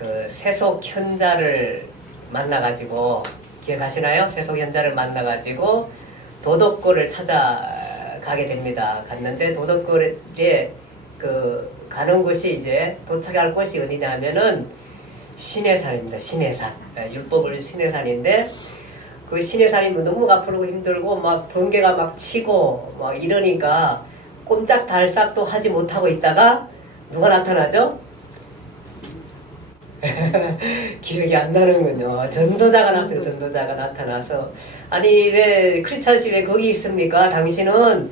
그 세속 현자를 만나가지고 기억하시나요? 세속 현자를 만나가지고 도덕골을 찾아가게 됩니다. 갔는데 도덕골에 그 가는 곳이 이제 도착할 곳이 어디냐면은 신해산입니다. 신해산. 율법을 신해산인데 그 신해산이 너무 아프고 힘들고 막 번개가 막 치고 막 이러니까 꼼짝달싹도 하지 못하고 있다가 누가 나타나죠? 기억이 안 나는군요. 전도자가 나타나서 전도자가 나타나서 아니 왜 크리스찬씨 왜 거기 있습니까? 당신은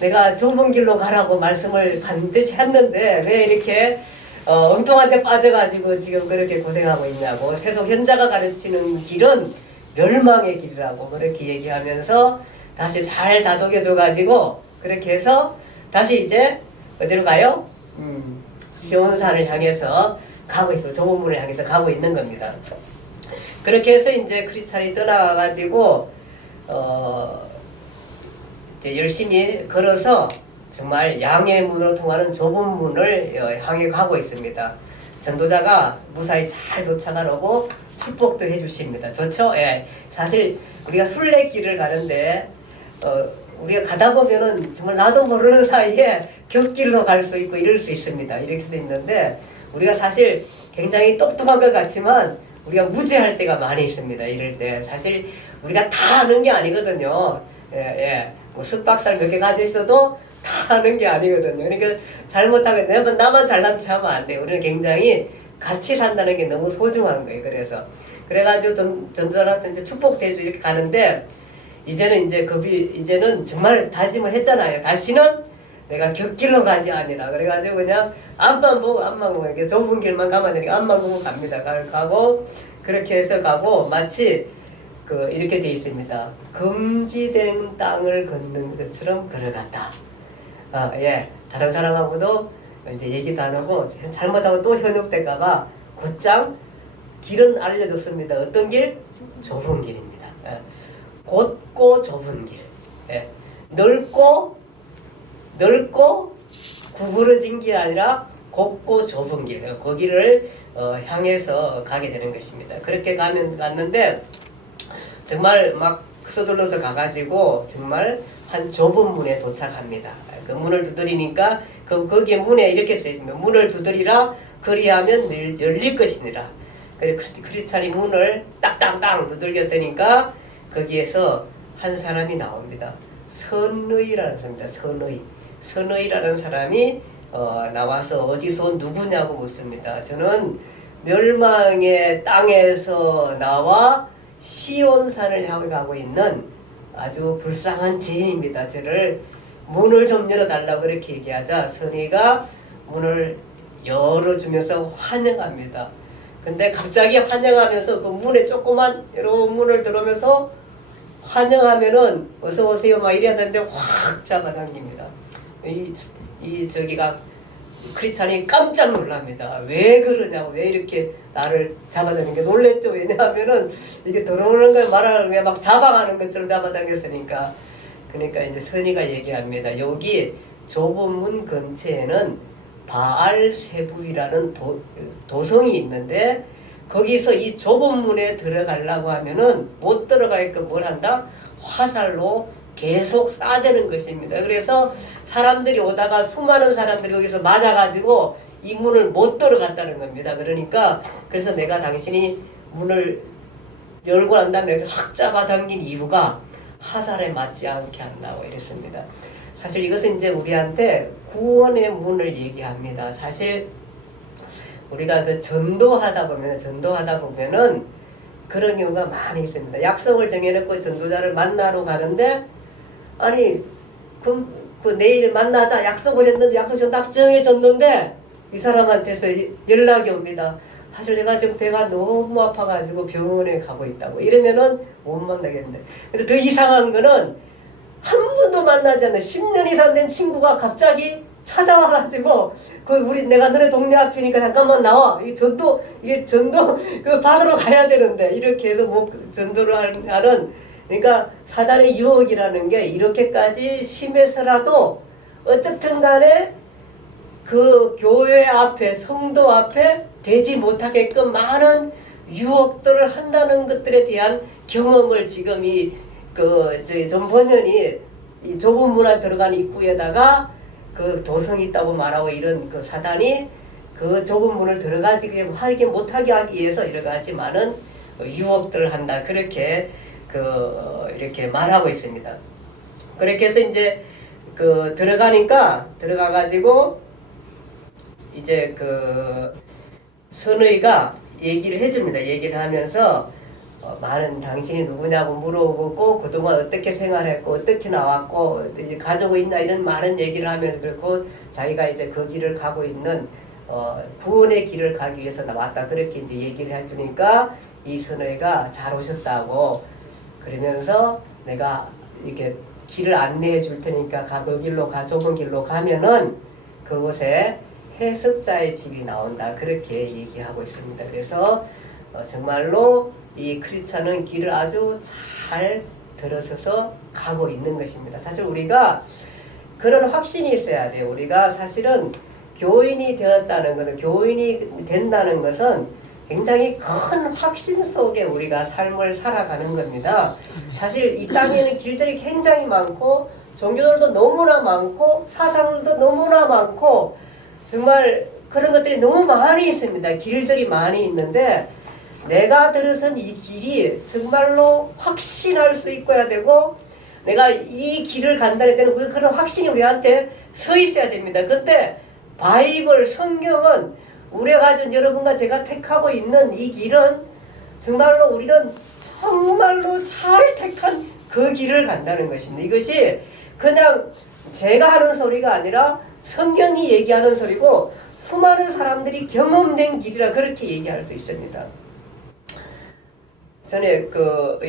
내가 좁은 길로 가라고 말씀을 반드시 했는데 왜 이렇게 엉뚱한 데 빠져가지고 지금 그렇게 고생하고 있냐고. 세속 현자가 가르치는 길은 멸망의 길이라고 그렇게 얘기하면서 다시 잘 다독여줘가지고 그렇게 해서 다시 이제 어디로 가요? 시온산을 향해서 가고 있어. 좁은 문을 향해서 가고 있는 겁니다. 그렇게 해서 이제 크리스찬이 떠나가지고 이제 열심히 걸어서 정말 양의 문으로 통하는 좁은 문을 향해 가고 있습니다. 전도자가 무사히 잘 도착하라고 축복도 해주십니다. 좋죠? 예. 사실 우리가 순례길을 가는데 우리가 가다 보면은 정말 나도 모르는 사이에 곁길로 갈 수 있고 이럴 수 있습니다. 이렇게 도 있는데 우리가 사실 굉장히 똑똑한 것 같지만 우리가 무지할 때가 많이 있습니다. 이럴 때 사실 우리가 다 아는 게 아니거든요. 예. 뭐 숙박살 몇 개 가지고 있어도 다 아는 게 아니거든요. 그러니까 잘못하면 나만 잘난 체 하면 안 돼요. 우리는 굉장히 같이 산다는 게 너무 소중한 거예요. 그래가지고 전도자한테 이제 축복대주 이렇게 가는데 이제는 이제는 정말 다짐을 했잖아요. 다시는 내가 곁길로 가지 아니라. 그래가지고 그냥 앞만 보고 이렇게 좁은 길만 가면 되니까 앞만 보고 갑니다. 가고 그렇게 해서 가고 마치 이렇게 돼 있습니다. 금지된 땅을 걷는 것처럼 걸어갔다. 예. 다른 사람하고도 이제 얘기도 안 하고 잘못하면 또 현혹될까봐 곧장 길은 알려줬습니다. 어떤 길? 좁은 길입니다. 예. 곧고 좁은 길. 예. 넓고 구부러진 길 아니라 곱고 좁은 길. 거기를 향해서 가게 되는 것입니다. 그렇게 갔는데 정말 막 서둘러서 가가지고 정말 한 좁은 문에 도착합니다. 그 문을 두드리니까 거기에 문에 이렇게 써있습니다. 문을 두드리라 그리하면 열릴 것이니라. 그래 크리스찬이 문을 딱땅땅 두들겼으니까 거기에서 한 사람이 나옵니다. 선의라는 사람입니다. 선의라는 사람이 나와서 어디서 누구냐고 묻습니다. 저는 멸망의 땅에서 나와 시온산을 향해 가고 있는 아주 불쌍한 죄인입니다. 저를 문을 좀 열어달라고 그렇게 얘기하자 선의가 문을 열어주면서 환영합니다. 근데 갑자기 환영하면서 그 문에 조그만 여러분 문을 들어오면서 환영하면은 어서 오세요 막 이래야 되는데 확 잡아당깁니다. 저기가 크리스찬이 깜짝 놀랍니다. 왜 그러냐고, 왜 이렇게 나를 잡아당기는 게 놀랬죠. 왜냐하면은 이게 들어오는 걸 말하는 게 막 잡아가는 것처럼 잡아당겼으니까. 그러니까 이제 선의가 얘기합니다. 여기 좁은 문 근처에는 바알세부이라는 도성이 있는데 거기서 이 좁은 문에 들어가려고 하면은 못 들어가게끔 뭘 한다? 화살로 계속 쏴대는 것입니다. 그래서 사람들이 오다가 수많은 사람들이 거기서 맞아가지고 이 문을 못 들어갔다는 겁니다. 그래서 내가 당신이 문을 열고 난 다음에 이렇게 확 잡아당긴 이유가 화살에 맞지 않게 한다고 이랬습니다. 사실 이것은 이제 우리한테 구원의 문을 얘기합니다. 사실 우리가 전도하다 보면은 그런 경우가 많이 있습니다. 약속을 정해놓고 전도자를 만나러 가는데 아니 그 내일 만나자 약속을 했는데 약속이 딱 정해졌는데 이 사람한테서 연락이 옵니다. 사실 내가 지금 배가 너무 아파가지고 병원에 가고 있다고 이러면은 못 만나겠는데. 근데 더 이상한 거는 한 번도 만나지 않는 10년 이상 된 친구가 갑자기 찾아와가지고 내가 너네 동네 앞이니까 잠깐만 나와. 이게 전도 받으러 가야 되는데 이렇게 해서 전도를 하는. 그러니까 사단의 유혹이라는 게 이렇게까지 심해서라도 어쨌든 간에 그 교회 앞에, 성도 앞에 되지 못하게끔 많은 유혹들을 한다는 것들에 대한 경험을 지금 존 버년이 이 좁은 문화 들어간 입구에다가 그 도성이 있다고 말하고 이런 그 사단이 그 좁은 문을 들어가지 하게 못하게 하기 위해서 여러 가지 많은 유혹들을 한다. 그렇게 이렇게 말하고 있습니다. 그렇게 해서 이제 들어가가지고 이제 선의가 얘기를 해줍니다. 얘기를 하면서 많은 당신이 누구냐고 물어보고 그동안 어떻게 생활했고 어떻게 나왔고 이제 가지고 있나 이런 많은 얘기를 하면 그렇고 자기가 이제 그 길을 가고 있는 구원의 길을 가기 위해서 나왔다. 그렇게 이제 얘기를 해주니까 이 선의가 잘 오셨다고 그러면서 내가 이렇게 길을 안내해 줄 테니까 그 길로 좁은 길로 가면은 그곳에 해석자의 집이 나온다. 그렇게 얘기하고 있습니다. 그래서 정말로 이 크리스찬은 길을 아주 잘 들어서서 가고 있는 것입니다. 사실 우리가 그런 확신이 있어야 돼요. 우리가 사실은 교인이 되었다는 것은, 교인이 된다는 것은 굉장히 큰 확신 속에 우리가 삶을 살아가는 겁니다. 사실 이 땅에는 길들이 굉장히 많고 종교들도 너무나 많고 사상들도 너무나 많고 정말 그런 것들이 너무 많이 있습니다. 길들이 많이 있는데 내가 들어선 이 길이 정말로 확신할 수 있어야 되고 내가 이 길을 간다는 때는 그런 확신이 우리한테 서 있어야 됩니다. 근데 바이블, 성경은 우리가 가진 여러분과 제가 택하고 있는 이 길은 정말로 우리는 정말로 잘 택한 그 길을 간다는 것입니다. 이것이 그냥 제가 하는 소리가 아니라 성경이 얘기하는 소리고 수많은 사람들이 경험된 길이라 그렇게 얘기할 수 있습니다. 전에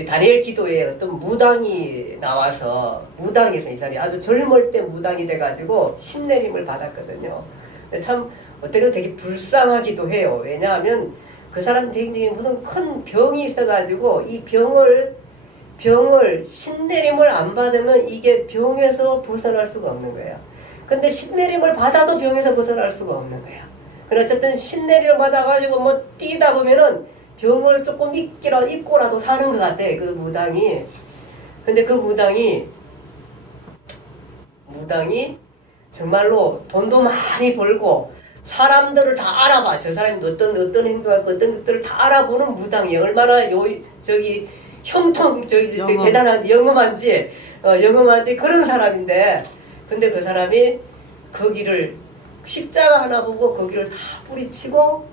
다니엘 기도에 어떤 무당이 나와서 무당에서 이 사람이 아주 젊을 때 무당이 돼가지고 신내림을 받았거든요. 근데 참 어때는 되게 불쌍하기도 해요. 왜냐하면 그 사람 굉장히 무슨 큰 병이 있어가지고 이 병을 신내림을 안 받으면 이게 병에서 벗어날 수가 없는 거예요. 근데 신내림을 받아도 병에서 벗어날 수가 없는 거예요. 그래 어쨌든 신내림을 받아가지고 뭐 뛰다 보면은 병을 조금 잊고라도 사는 것 같아. 그 무당이. 근데 그 무당이 정말로 돈도 많이 벌고 사람들을 다 알아봐. 저 사람이 어떤 행동하고 어떤 것들을 다 알아보는 무당이 얼마나 대단한지 영험한지 그런 사람인데 근데 그 사람이 그 길을 십자가 하나 보고 그 길을 다 뿌리치고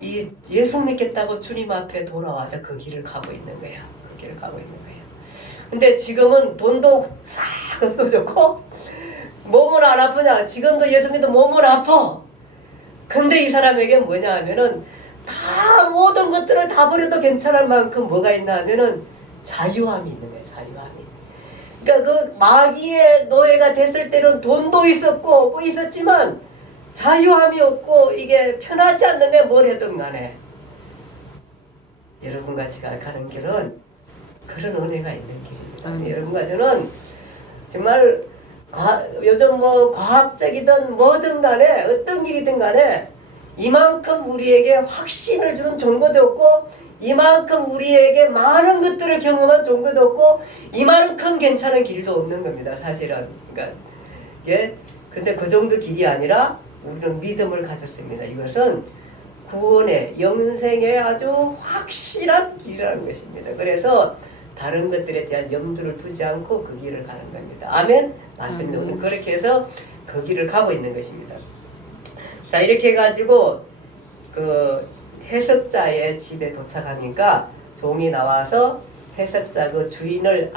이 예수 믿겠다고 주님 앞에 돌아와서 그 길을 가고 있는 거야. 그 길을 가고 있는 거야. 근데 지금은 돈도 싹 없어졌고 몸은 안 아프냐? 지금도 예수 믿어 몸은 아파. 근데 이 사람에게 뭐냐 하면은 다 모든 것들을 다 버려도 괜찮을 만큼 뭐가 있나 하면은 자유함이 있는 거예요. 자유함이. 그러니까 그 마귀의 노예가 됐을 때는 돈도 있었고 뭐 있었지만 자유함이 없고 이게 편하지 않는 게 뭘 해든 간에 여러분과 제가 가는 길은 그런 은혜가 있는 길입니다. 여러분과 저는 정말 요즘 뭐 과학적이든 뭐든 간에 어떤 길이든 간에 이만큼 우리에게 확신을 주는 종교도 없고 이만큼 우리에게 많은 것들을 경험한 종교도 없고 이만큼 괜찮은 길도 없는 겁니다. 사실은. 그러니까 근데 그 정도 길이 아니라 우리는 믿음을 가졌습니다. 이것은 구원의 영생의 아주 확실한 길이라는 것입니다. 그래서 다른 것들에 대한 염두를 두지 않고 그 길을 가는 겁니다. 아멘? 맞습니다. 우리는 그렇게 해서 그 길을 가고 있는 것입니다. 자, 이렇게 해가지고 그 해석자의 집에 도착하니까 종이 나와서 해석자 그 주인한테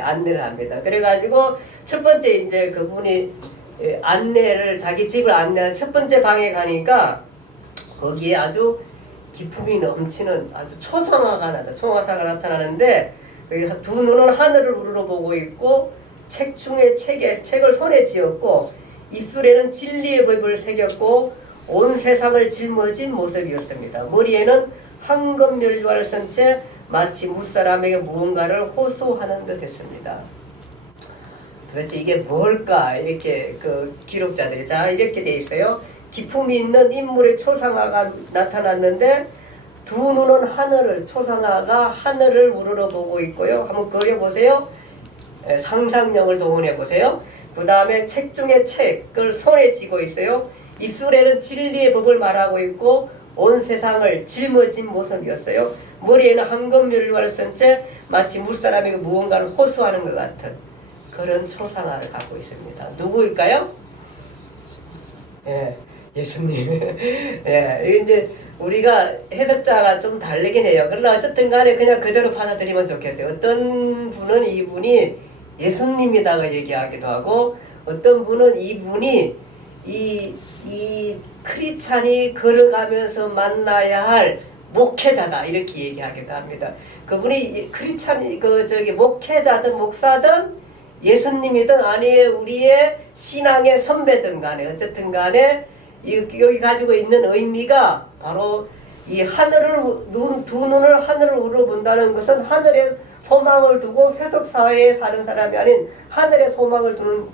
안내를 합니다. 그래가지고 첫 번째 이제 그분이 자기 집을 안내한 첫 번째 방에 가니까 거기에 아주 기품이 넘치는 아주 초상화가 나타나는데 두 눈은 하늘을 우러러보고 있고 책 중에 책을 손에 쥐었고 입술에는 진리의 법을 새겼고 온 세상을 짊어진 모습이었습니다. 머리에는 황금 면류관을 쓴 채 마치 무사람에게 무언가를 호소하는 듯 했습니다. 도대체 이게 뭘까? 이렇게 그 기록자들이 자 이렇게 돼 있어요. 기품이 있는 인물의 초상화가 나타났는데 두 눈은 하늘을 초상화가 하늘을 우러러보고 있고요. 한번 그려보세요. 상상력을 동원해 보세요. 그 다음에 책 중에 책을 손에 쥐고 있어요. 입술에는 진리의 법을 말하고 있고 온 세상을 짊어진 모습이었어요. 머리에는 황금면류관을 쓴 채 마치 물사람이 무언가를 호소하는 것 같은 그런 초상화를 갖고 있습니다. 누구일까요? 예, 예수님. 예, 이제 우리가 해석자가 좀 다르긴 해요. 그러나 어쨌든 간에 그냥 그대로 받아들이면 좋겠어요. 어떤 분은 이분이 예수님이다고 얘기하기도 하고 어떤 분은 이분이 이 크리스찬이 걸어가면서 만나야 할 목회자다 이렇게 얘기하기도 합니다. 그분이 크리스찬이 목회자든 목사든 예수님이든 아니에요 우리의 신앙의 선배든 간에 어쨌든 간에 여기 가지고 있는 의미가 바로 이 하늘을 두 눈을 하늘을 우러본다는 것은 하늘에 소망을 두고 세속사회에 사는 사람이 아닌 하늘에 소망을 두는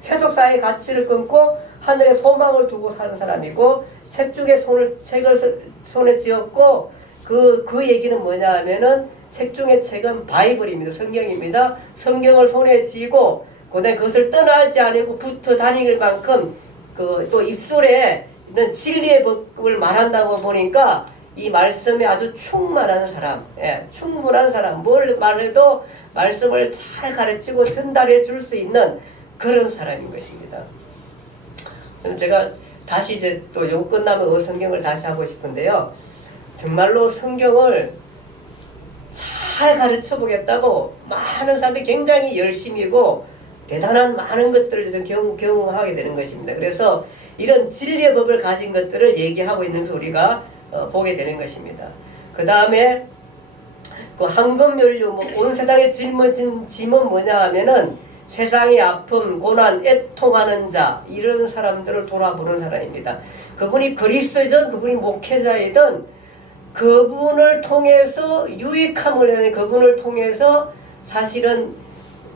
세속사회의 가치를 끊고 하늘에 소망을 두고 사는 사람이고 책 중에 책을 손에 쥐었고 그 얘기는 뭐냐 하면은 책 중에 책은 바이블입니다. 성경입니다. 성경을 손에 쥐고 그다음에 그것을 떠나지 않고 붙어 다닐 만큼 또 입술에 있는 진리의 법을 말한다고 보니까 이 말씀에 아주 충만한 사람, 충분한 사람, 뭘 말해도 말씀을 잘 가르치고 전달해 줄 수 있는 그런 사람인 것입니다. 그럼 제가 다시 이제 또 요거 끝나면 성경을 다시 하고 싶은데요. 정말로 성경을 잘 가르쳐 보겠다고 많은 사람들이 굉장히 열심이고 대단한 많은 것들을 경험하게 되는 것입니다. 그래서 이런 진리의 법을 가진 것들을 얘기하고 있는 우리가 보게 되는 것입니다. 그 다음에 그 황금면류 온 세상에 짊어진 짐은 뭐냐 하면은 세상의 아픔, 고난, 애통하는 자 이런 사람들을 돌아보는 사람입니다. 그분이 그리스도이든 그분이 목회자이든 그분을 통해서 유익함을 하는 그분을 통해서 사실은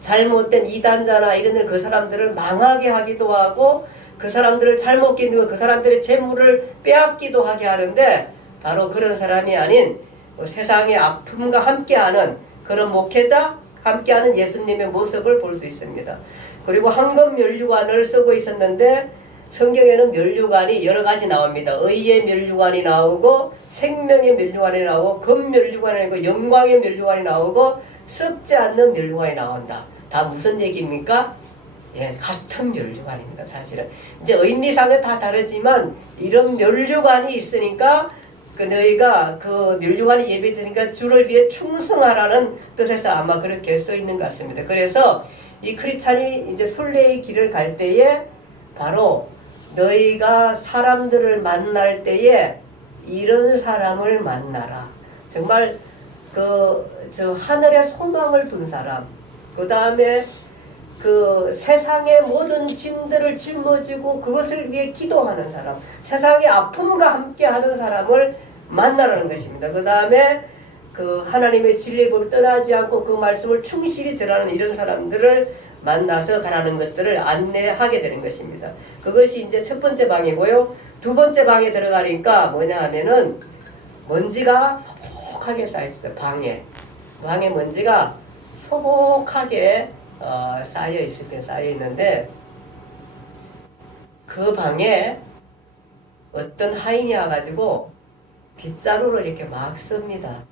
잘못된 이단자나 이런 그 사람들을 망하게 하기도 하고 그 사람들을 잘못 기누고 그 사람들의 재물을 빼앗기도 하게 하는데 바로 그런 사람이 아닌 세상의 아픔과 함께하는 그런 목회자 함께하는 예수님의 모습을 볼 수 있습니다. 그리고 황금면류관을 쓰고 있었는데 성경에는 면류관이 여러 가지 나옵니다. 의의 면류관이 나오고 생명의 면류관이 나오고 금면류관이 나오고 영광의 면류관이 나오고 썩지 않는 면류관이 나온다. 다 무슨 얘기입니까? 예, 같은 면류관입니다. 사실은 이제 의미상은 다 다르지만 이런 면류관이 있으니까 너희가 그 면류관이 예배드리니까 주를 위해 충성하라는 뜻에서 아마 그렇게 써 있는 것 같습니다. 그래서 이 크리스찬이 이제 순례의 길을 갈 때에 바로 너희가 사람들을 만날 때에 이런 사람을 만나라. 정말 저 하늘에 소망을 둔 사람, 그 다음에 그 세상의 모든 짐들을 짊어지고 그것을 위해 기도하는 사람, 세상의 아픔과 함께하는 사람을 만나라는 것입니다. 그 다음에 그 하나님의 진리의 법을 떠나지 않고 그 말씀을 충실히 전하는 이런 사람들을 만나서 가라는 것들을 안내하게 되는 것입니다. 그것이 이제 첫 번째 방이고요. 두 번째 방에 들어가니까 뭐냐 하면은 먼지가 소복하게 쌓여있어요. 방에 먼지가 소복하게 쌓여 있는데 그 방에 어떤 하인이 와가지고 빗자루로 이렇게 막 씁니다.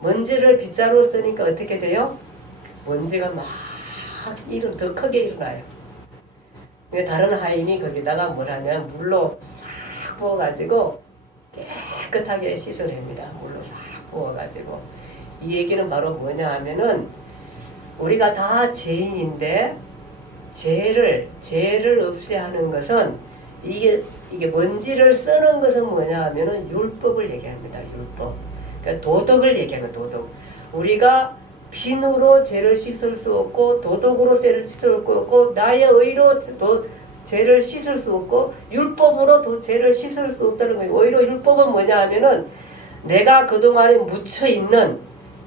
먼지를 빗자루로 쓰니까 어떻게 돼요? 먼지가 막 더 크게 일어나요. 다른 하인이 거기다가 뭘 하냐면 물로 싹 부어가지고 깨끗하게 씻어냅니다. 물로 싹 부어가지고. 이 얘기는 바로 뭐냐 하면은 우리가 다 죄인인데 죄를 없애하는 것은 이게 먼지를 쓰는 것은 뭐냐 하면은 율법을 얘기합니다. 율법. 그러니까 도덕을 얘기하면 도덕. 우리가 빈으로 죄를 씻을 수 없고 도덕으로 죄를 씻을 수 없고 나의 의로 죄를 씻을 수 없고 율법으로 죄를 씻을 수 없다는 거예요. 오히려 율법은 뭐냐 하면은 내가 그동안에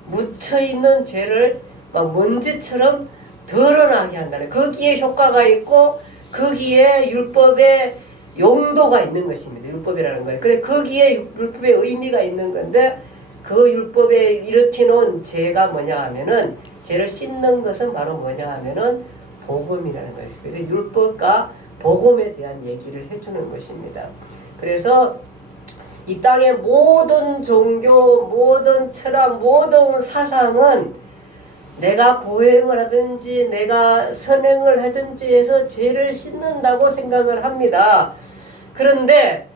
묻혀있는 죄를 막 먼지처럼 드러나게 한다는, 거기에 효과가 있고 거기에 율법의 용도가 있는 것입니다. 율법이라는 거예요. 그래 거기에 율법의 의미가 있는 건데, 그 율법에 일으키는 죄가 뭐냐 하면은, 죄를 씻는 것은 바로 뭐냐 하면은 복음이라는 거예요. 그래서 율법과 복음에 대한 얘기를 해주는 것입니다. 그래서 이 땅의 모든 종교, 모든 철학, 모든 사상은 내가 고행을 하든지 내가 선행을 하든지 해서 죄를 씻는다고 생각을 합니다. 그런데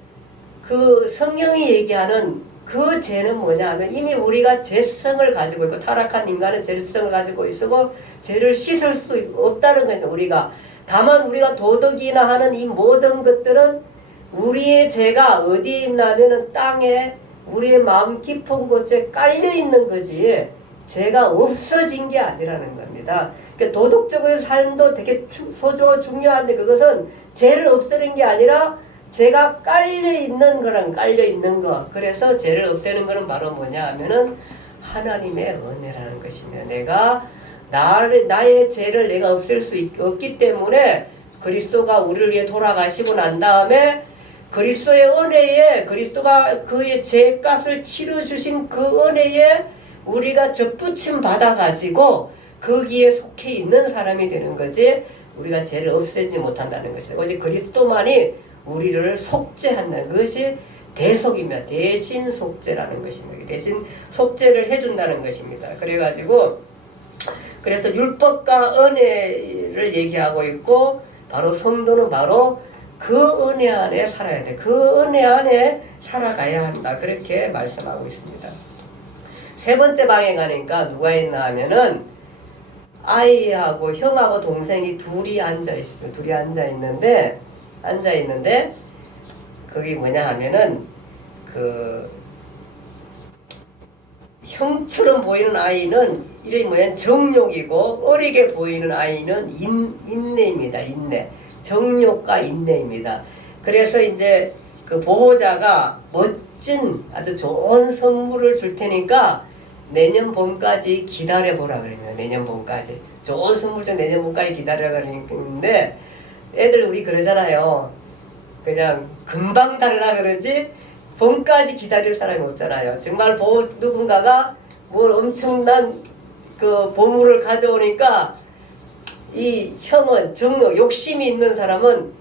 그 성경이 얘기하는 그 죄는 뭐냐 하면, 이미 우리가 죄성을 가지고 있고, 타락한 인간은 죄성을 가지고 있고 죄를 씻을 수 없다는 거예요. 우리가 다만 우리가 도덕이나 하는 이 모든 것들은 우리의 죄가 어디 있냐면은 땅에 우리의 마음 깊은 곳에 깔려 있는 거지, 죄가 없어진 게 아니라는 겁니다. 그러니까 도덕적인 삶도 되게 소중하고 중요한데, 그것은 죄를 없애는 게 아니라 죄가 깔려있는 거랑 깔려있는 거. 그래서 죄를 없애는 거는 바로 뭐냐 하면은 하나님의 은혜라는 것이며, 내가 나의 죄를 내가 없앨 수 없기 때문에 그리스도가 우리를 위해 돌아가시고 난 다음에 그리스도의 은혜에, 그리스도가 그의 죄값을 치러주신 그 은혜에 우리가 접붙임 받아가지고 거기에 속해 있는 사람이 되는 거지, 우리가 죄를 없애지 못한다는 것이다. 오직 그리스도만이 우리를 속죄한다는 것이 대속이며 대신 속죄라는 것입니다. 대신 속죄를 해준다는 것입니다. 그래가지고 그래서 율법과 은혜를 얘기하고 있고, 바로 성도는 바로 그 은혜 안에 살아야 돼. 그 은혜 안에 살아가야 한다. 그렇게 말씀하고 있습니다. 세 번째 방에 가니까 누가 있나 하면은 아이하고 형하고 동생이 둘이 앉아 있어요. 둘이 앉아 있는데 거기 뭐냐 하면은 그 형처럼 보이는 아이는 이름이 뭐냐, 정욕이고, 어리게 보이는 아이는 인내입니다. 인내. 정욕과 인내입니다. 그래서 이제 그 보호자가 멋진 아주 좋은 선물을 줄 테니까 내년 봄까지 기다려보라 그럽니다. 내년 봄까지. 좋은 선물 좀 내년 봄까지 기다려라 그러는데, 애들 우리 그러잖아요. 그냥 금방 달라 그러지 봄까지 기다릴 사람이 없잖아요. 정말 누군가가 뭘 엄청난 그 보물을 가져오니까 이 형은 정욕, 욕심이 있는 사람은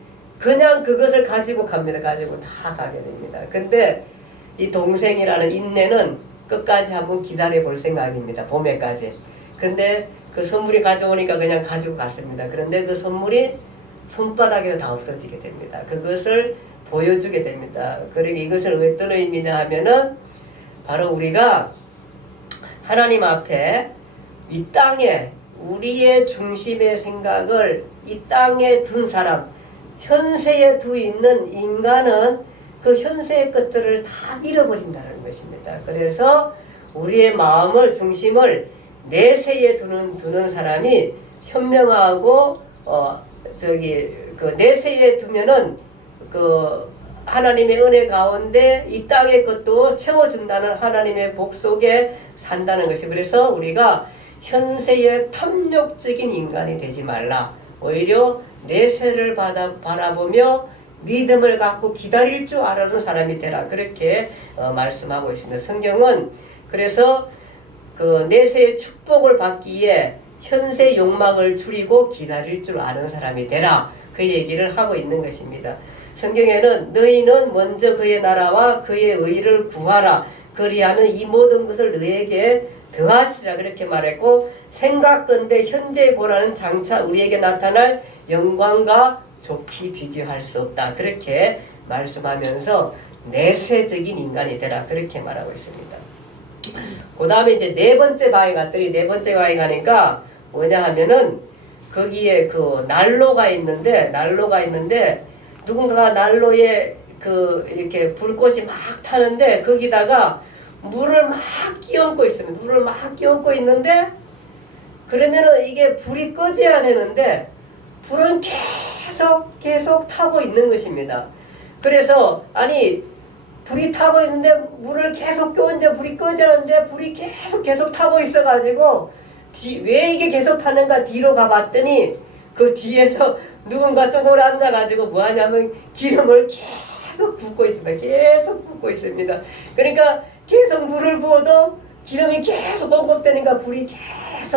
그냥 그것을 가지고 갑니다. 가지고 다 가게 됩니다. 근데 이 동생이라는 인내는 끝까지 한번 기다려 볼 생각입니다. 봄에까지. 근데 그 선물이 가져오니까 그냥 가지고 갔습니다. 그런데 그 선물이 손바닥에서 다 없어지게 됩니다. 그것을 보여주게 됩니다. 그러니까 이것을 어떤 의미냐 하면은 바로 우리가 하나님 앞에 이 땅에 우리의 중심의 생각을 이 땅에 둔 사람, 현세에 두 있는 인간은 그 현세의 것들을 다 잃어버린다는 것입니다. 그래서 우리의 마음을, 중심을 내세에 두는 사람이 현명하고 그 내세에 두면은 그 하나님의 은혜 가운데 이 땅의 것도 채워준다는 하나님의 복 속에 산다는 것이. 그래서 우리가 현세의 탐욕적인 인간이 되지 말라. 오히려 내세를 바라보며 믿음을 갖고 기다릴 줄 아는 사람이 되라. 그렇게 말씀하고 있습니다. 성경은 그래서 그 내세의 축복을 받기에 현세 욕망을 줄이고 기다릴 줄 아는 사람이 되라. 그 얘기를 하고 있는 것입니다. 성경에는 너희는 먼저 그의 나라와 그의 의를 구하라. 그리하면 이 모든 것을 너희에게 더하시라. 그렇게 말했고, 생각건대 현재의 고난은 장차 우리에게 나타날 영광과 좋게 비교할 수 없다. 그렇게 말씀하면서 내세적인 인간이 되라. 그렇게 말하고 있습니다. 그 다음에 이제 네 번째 바위 갔더니, 네 번째 바위 가니까 뭐냐 하면은 거기에 그 난로가 있는데 누군가가 난로에 그 이렇게 불꽃이 막 타는데 거기다가 물을 막 끼얹고 있습니다. 물을 막 끼얹고 있는데, 그러면은 이게 불이 꺼져야 되는데 불은 계속 타고 있는 것입니다. 그래서 아니 불이 타고 있는데 물을 계속 끼얹어 불이 꺼지는데 불이 계속 타고 있어가지고 왜 이게 계속 타는가 뒤로 가봤더니 그 뒤에서 누군가 쪽으로 앉아가지고 뭐하냐면 기름을 계속 붓고 있습니다. 계속 붓고 있습니다. 그러니까 계속 물을 부어도 기름이 계속 공급되니까 불이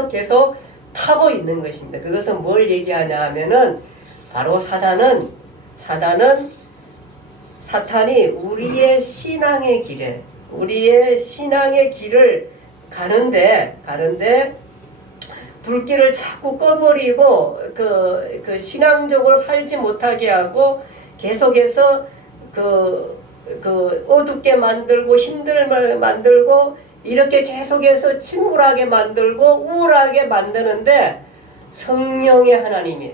계속 타고 있는 것입니다. 그것은 뭘 얘기하냐 하면은 바로 사탄이 우리의 신앙의 길을 가는데 불길을 자꾸 꺼버리고 그 신앙적으로 살지 못하게 하고 계속해서 그 어둡게 만들고 힘듦을 만들고 이렇게 계속해서 침울하게 만들고 우울하게 만드는데 성령 하나님이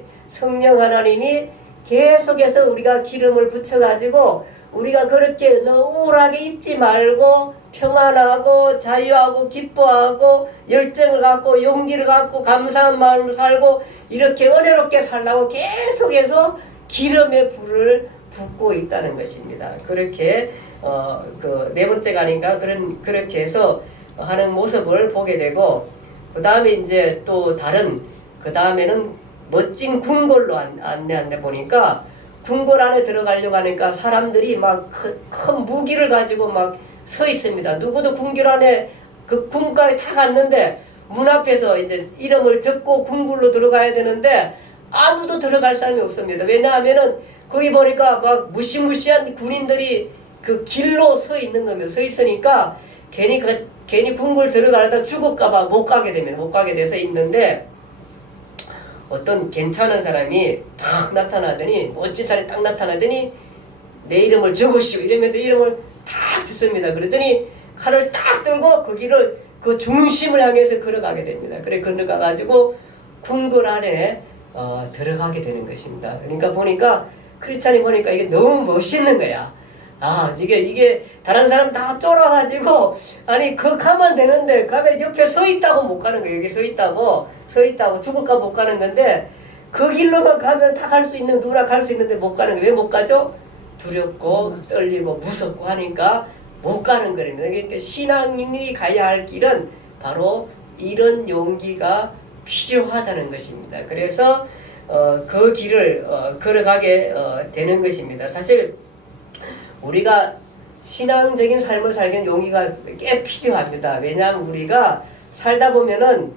계속해서 우리가 기름을 붙여가지고 우리가 그렇게 우울하게 있지 말고 평안하고 자유하고 기뻐하고 열정을 갖고 용기를 갖고 감사한 마음으로 살고 이렇게 은혜롭게 살라고 계속해서 기름의 불을 붓고 있다는 것입니다. 그렇게 그 네 번째가 아닌가 그렇게 해서 하는 모습을 보게 되고 그 다음에 이제 또 그 다음에는 멋진 궁궐로 안내한데 보니까 궁궐 안에 들어가려고 하니까 사람들이 막 큰 무기를 가지고 막 서 있습니다. 누구도 궁궐 안에 그 궁궐에 다 갔는데 문 앞에서 이제 이름을 적고 궁궐로 들어가야 되는데 아무도 들어갈 사람이 없습니다. 왜냐하면은 거기 보니까 막 무시무시한 군인들이 그 길로 서 있는 겁니다. 서 있으니까 괜히 궁궐 들어가려다 죽을까봐 못 가게 됩니다. 못 가게 돼서 있는데 어떤 괜찮은 사람이 딱 나타나더니 멋진 사람이 딱 나타나더니 내 이름을 적으시오 이러면서 이름을 딱 적습니다. 그러더니 칼을 딱 들고 거기를 그 중심을 향해서 걸어가게 됩니다. 그래 걸어가가지고 궁궐 안에 들어가게 되는 것입니다. 그러니까 보니까 크리스찬이 보니까 이게 너무 멋있는 거야. 이게 다른 사람 다 쫄아가지고 아니 그 가면 되는데 가면 옆에 서 있다고 못 가는 거예요. 여기 서 있다고 죽을까 못 가는 건데 그 길로만 가면 다 갈 수 있는 누구나 갈 수 있는데 못 가는 거예요. 왜 못 가죠? 두렵고 떨리고 무섭고 하니까 못 가는 거랍니다. 그러니까 신앙인이 가야 할 길은 바로 이런 용기가 필요하다는 것입니다. 그래서 그 길을 걸어가게 되는 것입니다. 사실 우리가 신앙적인 삶을 살기는 용기가 꽤 필요합니다. 왜냐하면 우리가 살다 보면은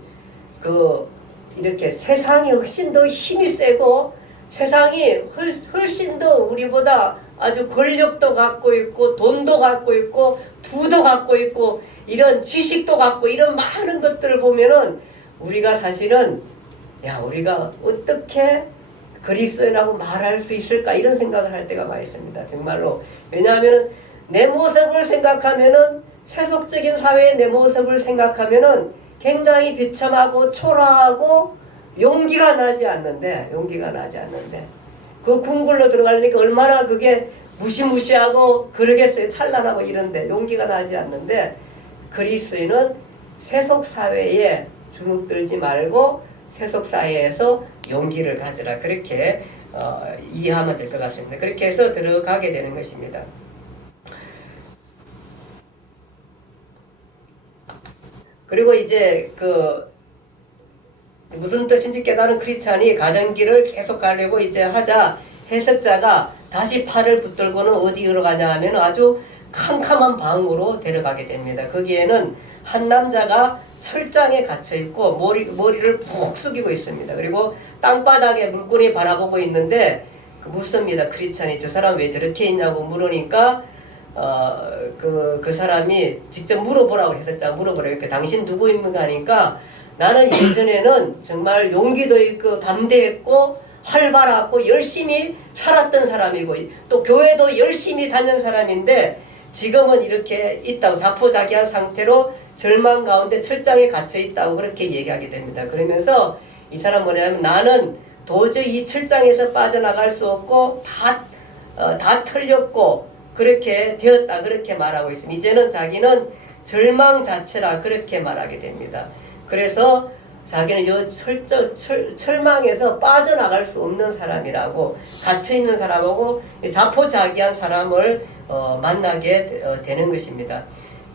이렇게 세상이 훨씬 더 힘이 세고 세상이 훨씬 더 우리보다 아주 권력도 갖고 있고 돈도 갖고 있고 부도 갖고 있고 이런 지식도 갖고 이런 많은 것들을 보면은 우리가 사실은 우리가 어떻게 그리스도인하고 말할 수 있을까 이런 생각을 할 때가 많이 있습니다. 정말로. 왜냐하면 내 모습을 생각하면은 세속적인 사회의 내 모습을 생각하면은 굉장히 비참하고 초라하고 용기가 나지 않는데 그 궁궐로 들어가려니까 얼마나 그게 무시무시하고 그러겠어요. 찬란하고 이런데 용기가 나지 않는데 그리스도인은 세속사회에 주눅들지 말고 세속사회에서 용기를 가지라 그렇게 이해하면 될 것 같습니다. 그렇게 해서 들어가게 되는 것입니다. 그리고 이제 무슨 뜻인지 깨달은 크리스찬이 가던 길을 계속 가려고 이제 하자 해석자가 다시 팔을 붙들고는 어디로 가냐 하면 아주 캄캄한 방으로 데려가게 됩니다. 거기에는 한 남자가 철장에 갇혀 있고 머리를 푹 숙이고 있습니다. 그리고 땅바닥에 물건이 바라보고 있는데 묻습니다. 크리스찬이 저 사람 왜 저렇게 있냐고 물으니까 그 사람이 직접 물어보라고 해석자가 물어보라고 이렇게 당신 누구입니까 하니까 나는 예전에는 정말 용기도 있고 담대했고 활발하고 열심히 살았던 사람이고 또 교회도 열심히 다닌 사람인데 지금은 이렇게 있다고 자포자기한 상태로 절망 가운데 철장에 갇혀 있다고 그렇게 얘기하게 됩니다. 그러면서 이 사람 뭐냐면 나는 도저히 이 철장에서 빠져나갈 수 없고 다 털렸고 그렇게 되었다 그렇게 말하고 있습니다. 이제는 자기는 절망 자체라 그렇게 말하게 됩니다. 그래서 자기는 철망에서 빠져나갈 수 없는 사람이라고 갇혀있는 사람하고 자포자기한 사람을 만나게 되는 것입니다.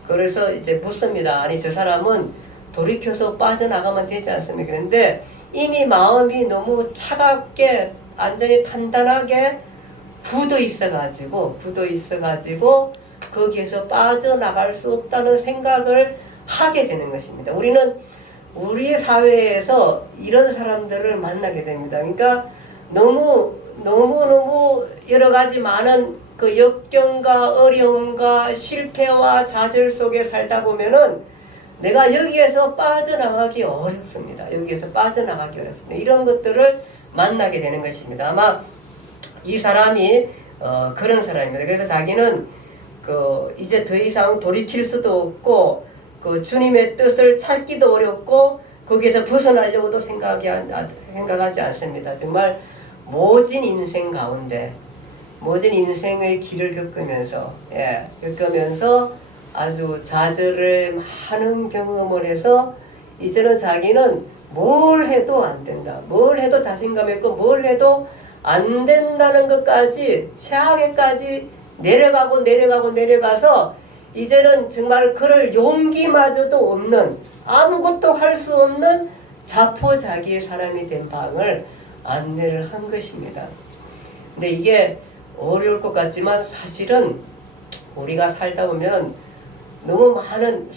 그래서 이제 묻습니다. 아니 저 사람은 돌이켜서 빠져나가면 되지 않습니까? 그런데 이미 마음이 너무 차갑게 완전히 단단하게 굳어 있어가지고 거기에서 빠져나갈 수 없다는 생각을 하게 되는 것입니다. 우리는 우리 사회에서 이런 사람들을 만나게 됩니다. 그러니까 너무 여러 가지 많은 그 역경과 어려움과 실패와 좌절 속에 살다 보면은 내가 여기에서 빠져나가기 어렵습니다. 이런 것들을 만나게 되는 것입니다. 아마 이 사람이 그런 사람입니다. 그래서 자기는 이제 더 이상 돌이킬 수도 없고 주님의 뜻을 찾기도 어렵고 거기에서 벗어나려고도 생각하지 않습니다. 정말 모진 인생 가운데 모든 인생의 길을 겪으면서 아주 좌절을 많은 경험을 해서 이제는 자기는 뭘 해도 안 된다. 뭘 해도 자신감 있고 뭘 해도 안 된다는 것까지 최악에까지 내려가서 이제는 정말 그럴 용기마저도 없는 아무것도 할 수 없는 자포자기의 사람이 된 방을 안내를 한 것입니다. 근데 이게 어려울 것 같지만 사실은 우리가 살다 보면 너무 많은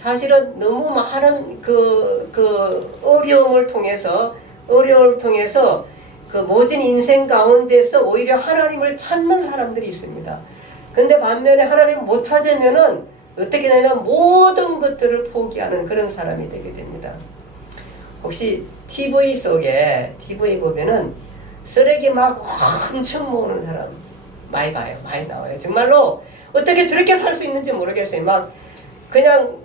그 어려움을 통해서 그 모진 인생 가운데서 오히려 하나님을 찾는 사람들이 있습니다. 근데 반면에 하나님을 못 찾으면은 어떻게 되냐면 모든 것들을 포기하는 그런 사람이 되게 됩니다. 혹시 TV 보면은 쓰레기 막 엄청 모으는 사람 많이 봐요. 많이 나와요. 정말로 어떻게 저렇게 살 수 있는지 모르겠어요. 막 그냥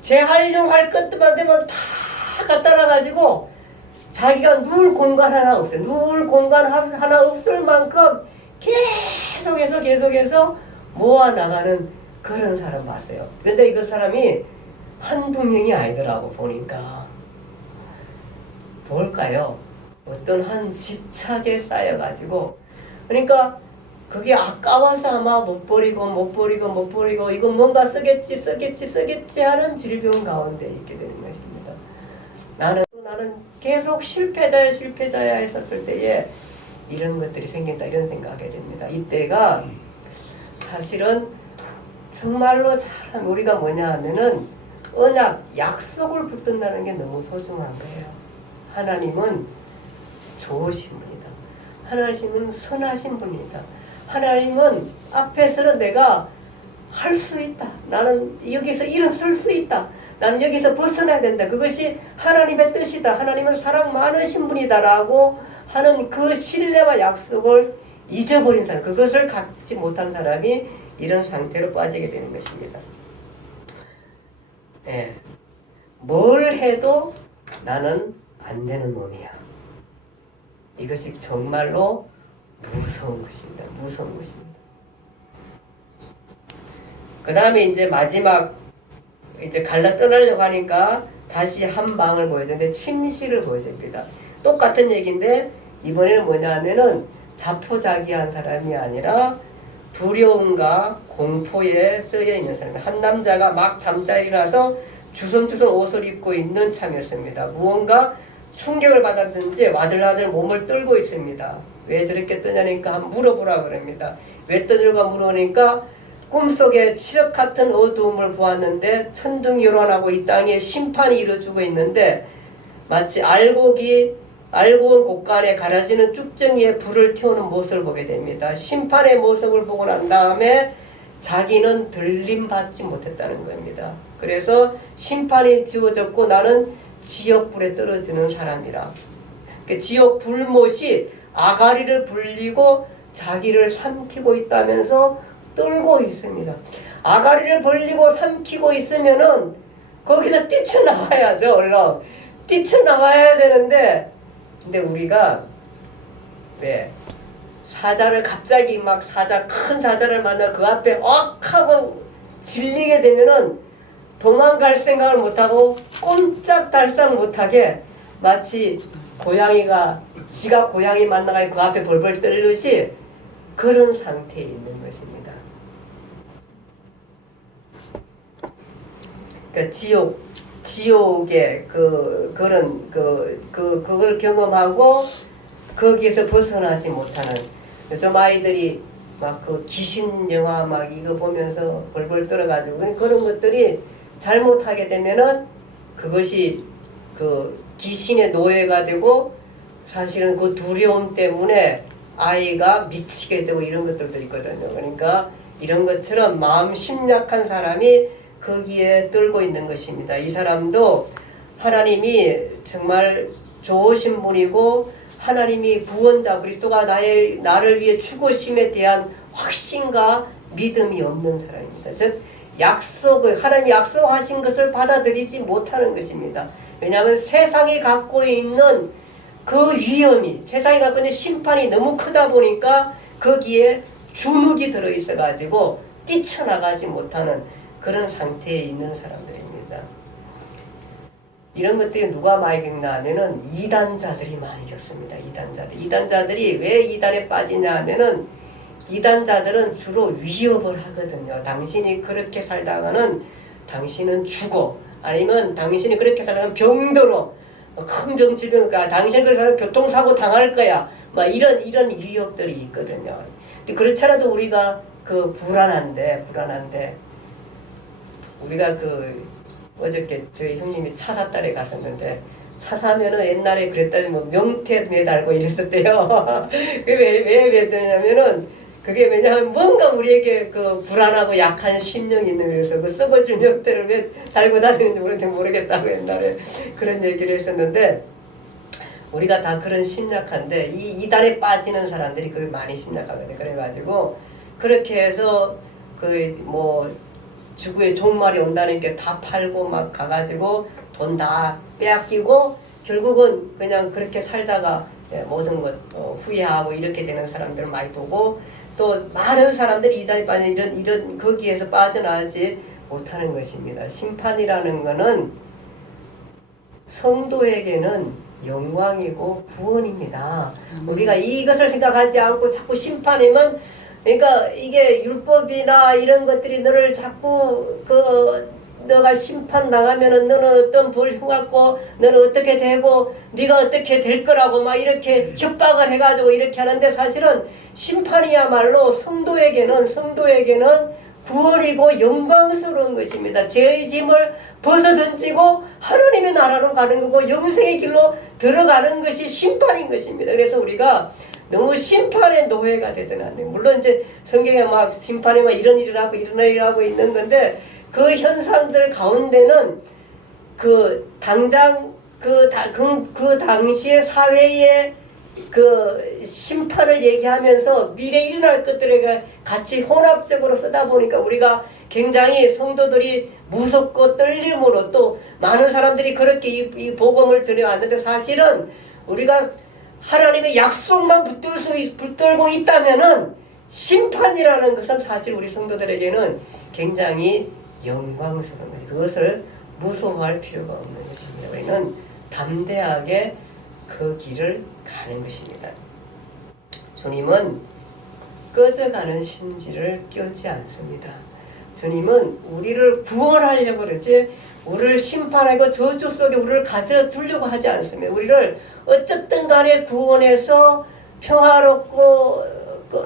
재활용할 것만 되면 다 갖다 놔가지고 자기가 누울 공간 하나 없어요. 누울 공간 하나 없을 만큼 계속해서 모아나가는 그런 사람 봤어요. 근데 그 사람이 한두 명이 아니더라고 보니까. 뭘까요? 어떤 한 집착에 쌓여가지고 그러니까 그게 아까워서 아마 못 버리고 이건 뭔가 쓰겠지 하는 질병 가운데 있게 되는 것입니다. 나는 계속 실패자야 했었을 때에 이런 것들이 생긴다 이런 생각하게 됩니다. 이때가 사실은 정말로 우리가 뭐냐 하면은 언약 약속을 붙든다는 게 너무 소중한 거예요. 하나님은 좋으신 분이다. 하나님은 선하신 분이다. 하나님은 앞에서는 내가 할 수 있다. 나는 여기서 일어설 수 있다. 나는 여기서 벗어나야 된다. 그것이 하나님의 뜻이다. 하나님은 사랑 많으신 분이다. 라고 하는 그 신뢰와 약속을 잊어버린 사람, 그것을 갖지 못한 사람이 이런 상태로 빠지게 되는 것입니다. 뭘 해도 나는 안 되는 놈이야. 이것이 정말로 무서운 것입니다. 그 다음에 이제 마지막 갈라 떠나려고 하니까 다시 한 방을 보여주는데 침실을 보여줍니다. 똑같은 얘기인데 이번에는 뭐냐면은 자포자기한 사람이 아니라 두려움과 공포에 쓰여 있는 사람입니다. 한 남자가 막 잠자리라서 주섬주섬 옷을 입고 있는 참이었습니다. 무언가 충격을 받았든지 와들와들 몸을 떨고 있습니다. 왜 저렇게 뜨냐니까 한번 물어보라 그럽니다. 왜 떠들까 물어보니까 꿈속에 칠흑 같은 어두움을 보았는데 천둥이 일어나고 이 땅에 심판이 이루어지고 있는데 마치 알고 온 곳간에 가라지는 쭉정이에 불을 태우는 모습을 보게 됩니다. 심판의 모습을 보고 난 다음에 자기는 들림받지 못했다는 겁니다. 그래서 심판이 지어졌고 나는 지옥불에 떨어지는 사람이라. 지옥 불못이 아가리를 불리고 자기를 삼키고 있다면서 떨고 있습니다. 아가리를 벌리고 삼키고 있으면은 거기서 뛰쳐나와야죠. 얼른 뛰쳐나와야 되는데 근데 우리가 왜 사자를 갑자기 막 큰 사자를 만나 그 앞에 하고 질리게 되면은 도망갈 생각을 못하고 꼼짝달싹 못하게 마치 고양이가 지가 고양이 만나가 그 앞에 벌벌 떨듯이 그런 상태에 있는 것입니다. 지옥의 그걸 경험하고 거기에서 벗어나지 못하는 요즘 아이들이 막 그 귀신 영화 막 이거 보면서 벌벌 떨어가지고 그런 것들이 잘못하게 되면은 그것이 그 귀신의 노예가 되고 사실은 그 두려움 때문에 아이가 미치게 되고 이런 것들도 있거든요. 그러니까 이런 것처럼 마음 심약한 사람이 거기에 떨고 있는 것입니다. 이 사람도 하나님이 정말 좋으신 분이고 하나님이 구원자 그리스도가 나를 위해 죽으심에 대한 확신과 믿음이 없는 사람입니다. 즉 하나님 약속하신 것을 받아들이지 못하는 것입니다. 왜냐하면 세상이 갖고 있는 그 위험이 세상이 갖고 있는 심판이 너무 크다 보니까 거기에 주눅이 들어있어 가지고 뛰쳐나가지 못하는 그런 상태에 있는 사람들입니다. 이런 것들이 누가 많이 겪나 하면은 이단자들이 많이 겪습니다. 이단자들이 왜 이단에 빠지냐 하면은 이단자들은 주로 위협을 하거든요. 당신이 그렇게 살다가는 당신은 죽어. 아니면 당신이 그렇게 살다가는 병들어. 큰 병, 질병, 당신 그렇게 살다가 교통사고 당할 거야. 막 이런 위협들이 있거든요. 근데 그렇잖아도 우리가 불안한데 우리가 어저께 저희 형님이 차 샀다래 갔었는데 차 사면은 옛날에 그랬더니 뭐 명태 매달고 이랬었대요. 왜 매달냐면은 그게 왜냐하면 뭔가 우리에게 불안하고 약한 심령이 있는 그래서 썩어질 명태를 왜 달고 다니는지 모르겠다고 옛날에 그런 얘기를 했었는데 우리가 다 그런 심약한데 이 이단에 빠지는 사람들이 그걸 많이 심약하거든요. 그래가지고 그렇게 해서 지구에 종말이 온다는 게 다 팔고 막 가가지고 돈 다 빼앗기고 결국은 그냥 그렇게 살다가 모든 것 후회하고 이렇게 되는 사람들을 많이 보고 또 많은 사람들이 이단에 빠진 이런 거기에서 빠져나가지 못하는 것입니다. 심판이라는 것은 성도에게는 영광이고 구원입니다. 우리가 이것을 생각하지 않고 자꾸 심판이면 그러니까 이게 율법이나 이런 것들이 너를 자꾸 너가 심판당하면은 너는 어떤 벌 흉갖고 너는 어떻게 되고 네가 어떻게 될 거라고 막 이렇게 협박을 해가지고 이렇게 하는데 사실은 심판이야말로 성도에게는 구원이고 영광스러운 것입니다. 죄의 짐을 벗어던지고 하나님의 나라로 가는 거고 영생의 길로 들어가는 것이 심판인 것입니다. 그래서 우리가 너무 심판의 노예가 돼서는 안 돼요. 물론 이제 성경에 막 심판이 막 이런 일을 하고 이런 일을 하고 있는 건데 그 현상들 가운데는 당장 그 당시의 사회의 심판을 얘기하면서 미래에 일어날 것들에 같이 혼합적으로 쓰다 보니까 우리가 굉장히 성도들이 무섭고 떨림으로 또 많은 사람들이 그렇게 이 복음을 전해왔는데 사실은 우리가 하나님의 약속만 붙들고 있다면은 심판이라는 것은 사실 우리 성도들에게는 굉장히 영광스러운 것이 그것을 무서워할 필요가 없는 것입니다. 우리는 담대하게 그 길을 가는 것입니다. 주님은 꺼져가는 심지를 껴지 않습니다. 주님은 우리를 구원하려고 그러지 우리를 심판하고 저주 속에 우리를 가져두려고 하지 않습니다. 우리를 어쨌든 간에 구원해서 평화롭고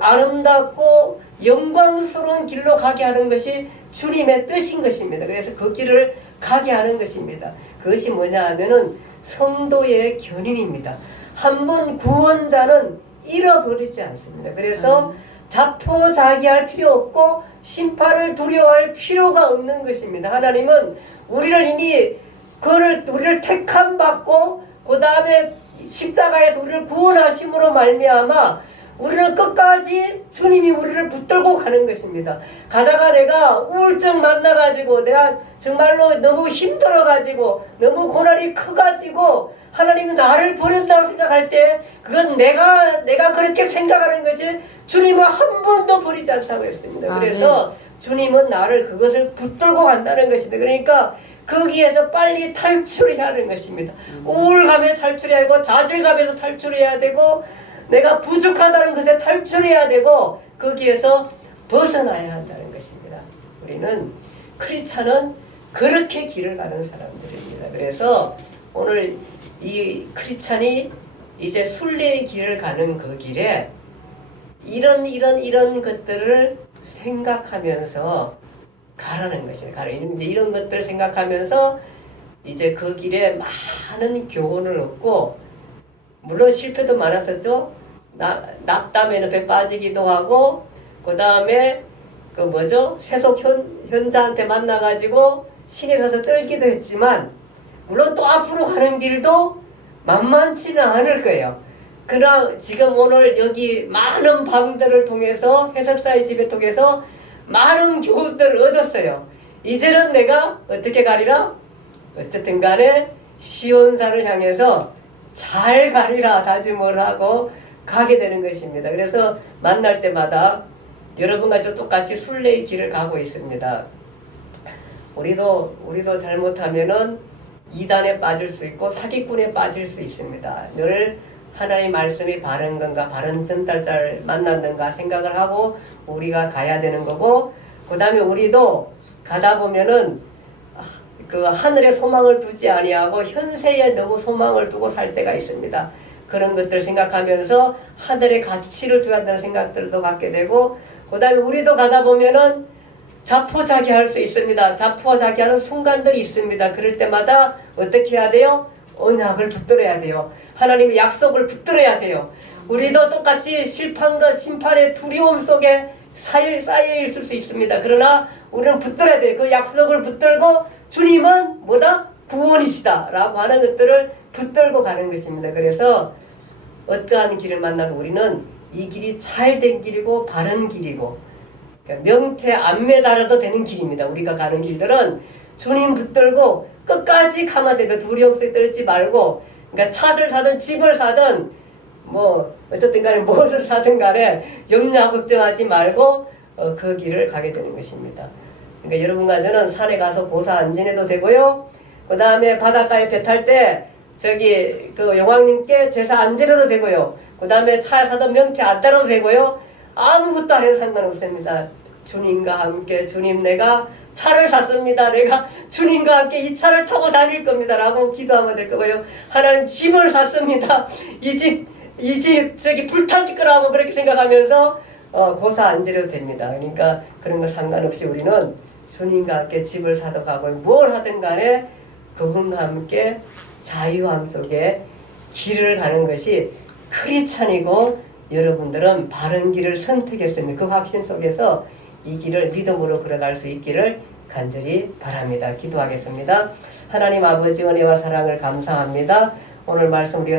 아름답고 영광스러운 길로 가게 하는 것이 주님의 뜻인 것입니다. 그래서 그 길을 가게 하는 것입니다. 그것이 뭐냐 하면은 성도의 견인입니다. 한 번 구원자는 잃어버리지 않습니다. 그래서 자포자기할 필요 없고 심판을 두려워할 필요가 없는 것입니다. 하나님은 우리를 이미 우리를 택함 받고 그 다음에 십자가에서 우리를 구원하심으로 말미암아 우리는 끝까지 주님이 우리를 붙들고 가는 것입니다. 가다가 내가 우울증 만나가지고 내가 정말로 너무 힘들어가지고 너무 고난이 커가지고 하나님이 나를 버린다고 생각할 때 그건 내가 그렇게 생각하는 거지 주님은 한 번도 버리지 않다고 했습니다. 그래서 주님은 나를 그것을 붙들고 간다는 것입니다. 그러니까 거기에서 빨리 탈출해야 하는 것입니다. 우울감에 탈출해야 되고 좌절감에서 탈출해야 되고 내가 부족하다는 것에 탈출해야 되고 거기에서 벗어나야 한다는 것입니다. 우리는 크리스찬은 그렇게 길을 가는 사람들입니다. 그래서 오늘 이 크리스찬이 이제 순례의 길을 가는 그 길에 이런 것들을 생각하면서 가라는 것이에요. 이제 이런 것들을 생각하면서 이제 그 길에 많은 교훈을 얻고, 물론 실패도 많았었죠. 낙담에는 배 빠지기도 하고, 그 다음에 그 뭐죠? 세속 현자한테 만나가지고 신에 서서 떨기도 했지만, 물론 또 앞으로 가는 길도 만만치는 않을 거예요. 그러나 지금 오늘 여기 많은 밤들을 통해서, 해석사의 집에 통해서 많은 교훈들을 얻었어요. 이제는 내가 어떻게 가리라? 어쨌든 간에 시온산을 향해서 잘 가리라 다짐을 하고 가게 되는 것입니다. 그래서 만날 때마다 여러분과 저 똑같이 순례의 길을 가고 있습니다. 우리도 잘못하면은 이단에 빠질 수 있고 사기꾼에 빠질 수 있습니다. 늘 하나님의 말씀이 바른 건가, 바른 전달자를 만났는가 생각을 하고 우리가 가야 되는 거고, 그 다음에 우리도 가다 보면은 그 하늘에 소망을 두지 아니하고 현세에 너무 소망을 두고 살 때가 있습니다. 그런 것들 생각하면서 하늘의 가치를 둬야 한다는 생각들도 갖게 되고, 그 다음에 우리도 가다 보면은 자포자기할 수 있습니다. 자포자기하는 순간들이 있습니다. 그럴 때마다 어떻게 해야 돼요? 언약을 붙들어야 돼요. 하나님의 약속을 붙들어야 돼요. 우리도 똑같이 심판의 두려움 속에 쌓여 있을 수 있습니다. 그러나 우리는 붙들어야 돼요. 그 약속을 붙들고 주님은 뭐다? 구원이시다 라고 하는 것들을 붙들고 가는 것입니다. 그래서 어떠한 길을 만나도 우리는 이 길이 잘된 길이고 바른 길이고, 명태 안 매달아도 되는 길입니다. 우리가 가는 길들은 주님 붙들고 끝까지 가면 돼요. 두려움 속에 떨지 말고, 그러니까 차를 사든 집을 사든 뭐 어쨌든 간에 뭐를 사든 간에 염려 걱정하지 말고 그 길을 가게 되는 것입니다. 그러니까 여러분과 저는 산에 가서 보사 안 지내도 되고요. 그 다음에 바닷가에 배 탈 때 저기 그 용왕님께 제사 안 지내도 되고요. 그 다음에 차 사든 명태 안 따라도 되고요. 아무것도 안 해도 상관없습니다. 주님과 함께, 주님 내가 차를 샀습니다. 내가 주님과 함께 이 차를 타고 다닐 겁니다. 라고 기도하면 될 거고요. 하나님 집을 샀습니다. 이 집 저기 불타질 거라고 그렇게 생각하면서 고사 안 지려도 됩니다. 그러니까 그런 거 상관없이 우리는 주님과 함께 집을 사도 가고 뭘 하든 간에 그분과 함께 자유함 속에 길을 가는 것이 크리스찬이고, 여러분들은 바른 길을 선택했습니다. 그 확신 속에서 이 길을 믿음으로 걸어갈 수 있기를 간절히 바랍니다. 기도하겠습니다. 하나님 아버지 은혜와 사랑을 감사합니다. 오늘 말씀 우리가